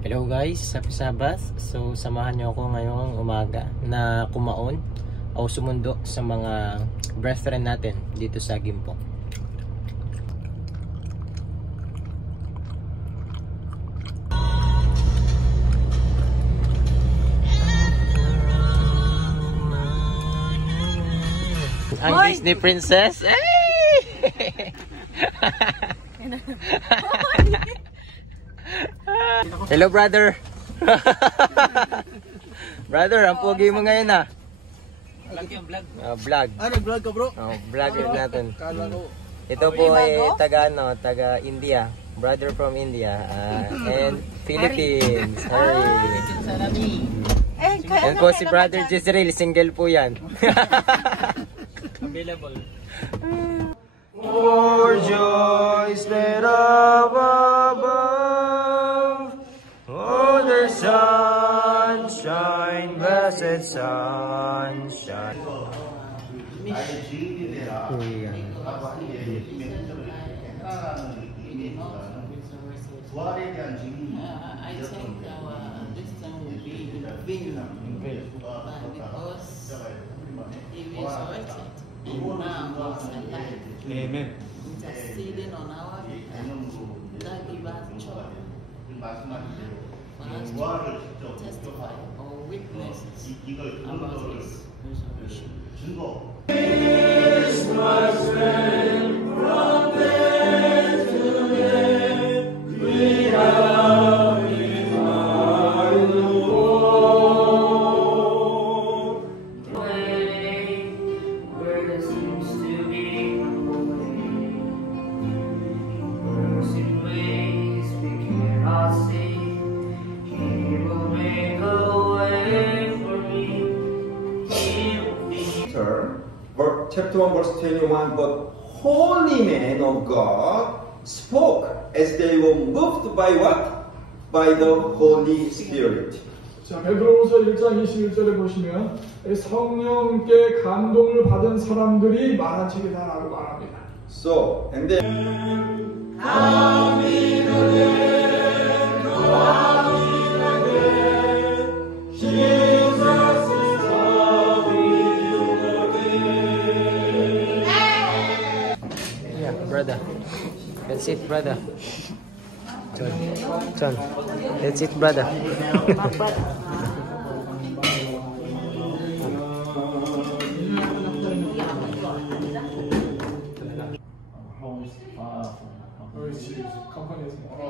Hello guys, happy Sabbath. So samahan niyo ako ngayong umaga na kumaon o sumundo sa mga brethren natin dito sa Gimpo. Ang Disney princess. Hey! Hello brother. Brother, ang pogi mo ngayon ah. Vlog yung vlog. Vlog. Nag-vlog ka bro? Vlogger natin. Kala ko. Ito po ay taga India. Brother from India and Philippines. Yan po si Brother Jezreel, single po yan. Available. For joys let up above, oh the sunshine, blessed sunshine. I think this time will be veil, because he resurrected now and life. Amen. Interceding on our behalf. That give us joy for us to testify or witnesses about his resurrection. Christmas went from day to day, without his my Lord. Where there seems to be no way, in ways we cannot see, He will make a way for me. He will be. Chapter 1 verse 21, but holy men of God spoke as they were moved by what? By the Holy Spirit. 자, 베드로후서 1장 21절에 보시면 성령께 감동을 받은 사람들이 말한책이다라고 말합니다. So, and then Brother, that's it, brother. John, that's it, brother. 컴퍼니에서 뭐라?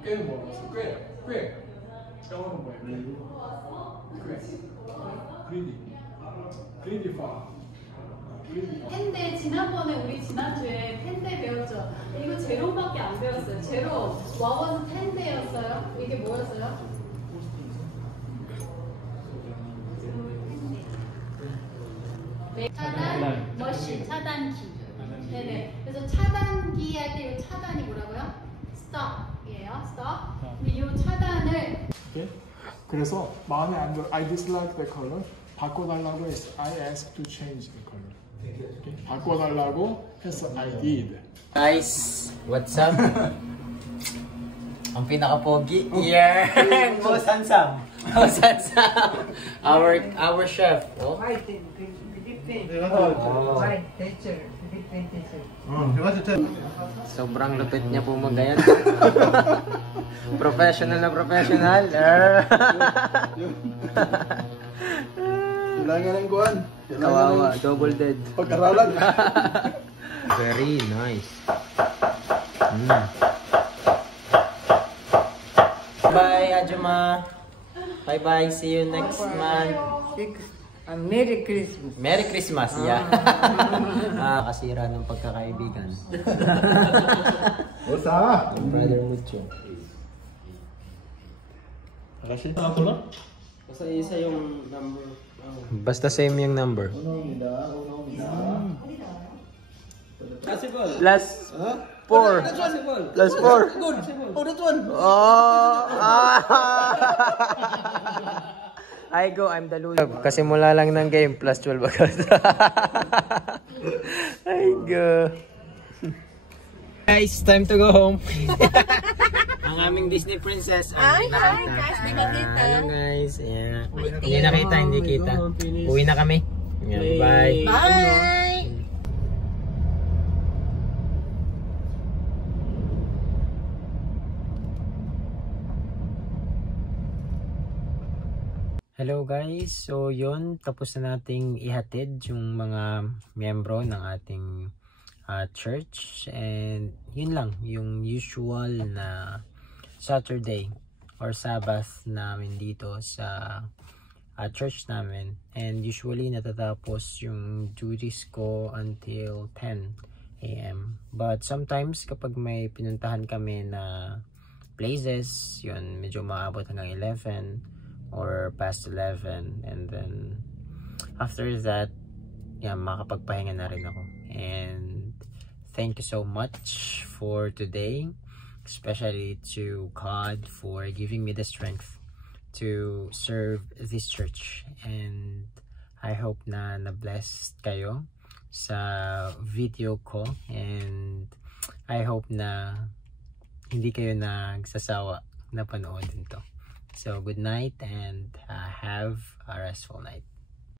꽤는 뭐라서 꽤. 영어는 뭐예요? 그리디파. 텐데 지난번에 우리 지난주에 텐데 배웠죠? 이거 제로밖에 안 배웠어요. 제로 와워는 텐데였어요? 이게 뭐였어요? 차단 머신 차단기. 네네. 그래서 차단기 할 때 이 차단이 뭐라고요? stop이에요. stop. 근데 이 차단을 그래서 마음에 안 들어. I dislike the color. 바꿔달라고 했어. I asked to change the color. Okay? 바꿔달라고 해서 I did. Guys, what's up? Ang pinaka-pogi. Yeah! Most handsome. Most handsome. Our chef. Oh. Sobrang lupit niya po magayan. Professional na professional. Kailangan ng kuhan. Kawawa, double dead. Pag-aralan. Very nice. Bye, Ajuma. Bye-bye. See you next month. Merry Christmas. Merry Christmas, yeah. Kasira ng pagkakaibigan. Basta. Brother Mucho. Kasi na. Basta isa yung number. Basta same yung number. Plus 4. Plus 4. Oh, that one. I go, I'm the loser. Kasi mula lang ng game, plus 12 agad. I go. Guys, time to go home. Ang aming Disney princess. Ay, Hindi hi nakita. guys, di ba kita? Hello guys. Yeah. Wait, Hindi nakita, hindi kita. Uwi na kami. Yeah, bye. Bye! Hello guys, so yun, tapos na nating ihatid yung mga miyembro ng ating church, and yun lang, yung usual na Saturday or Sabbath namin dito sa church namin, and usually natatapos yung duties ko until 10 AM, but sometimes kapag may pinuntahan kami na places, yun, medyo maabot hanggang 11 or past 11, and then after that, yeah, makapagpahinga na rin ako. And thank you so much for today, especially to God for giving me the strength to serve this church, and I hope na na-blessed kayo sa video ko, and I hope na hindi kayo nagsasawa na panoodin to. So good night, and have a restful night.